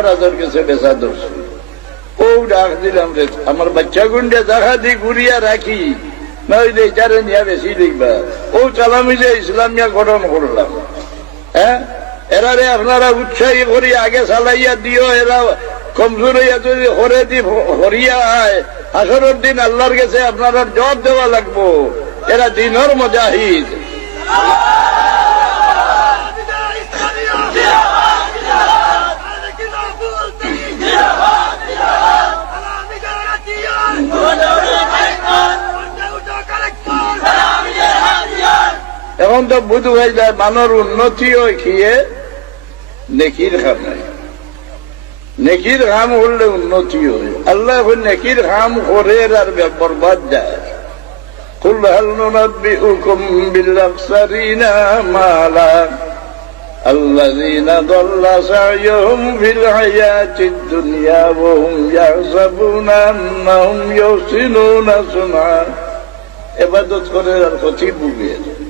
মহারাজের কাছে ডাক দিলাম রে, আমার বাচ্চা গুন্ডে জাগা দি ঘুরিয়া রাখি নিয়ে বেশি ও ইসলামিয়া গঠন করলাম। হ্যাঁ? এরারে আপনারা উৎসাহী করি আগে চালাইয়া দিও, এরা কমজোর হইয়া যদি হরে দি হরিয়া আয় আসরের দিন আল্লাহর কাছে আপনারা জবাব দেওয়া লাগবো। এরা দিনর মজাহিদ। এখন তো বুধ হয়ে যায় মানুষ উন্নতি ওই খেয়ে নেকির ঘাম নাই। নেকির ঘাম হলে উন্নতি হয়। আল্লাহ নেকির ঘাম করে আর ব্যাপার বাদ যায়। এবার করে আর কথি বুবের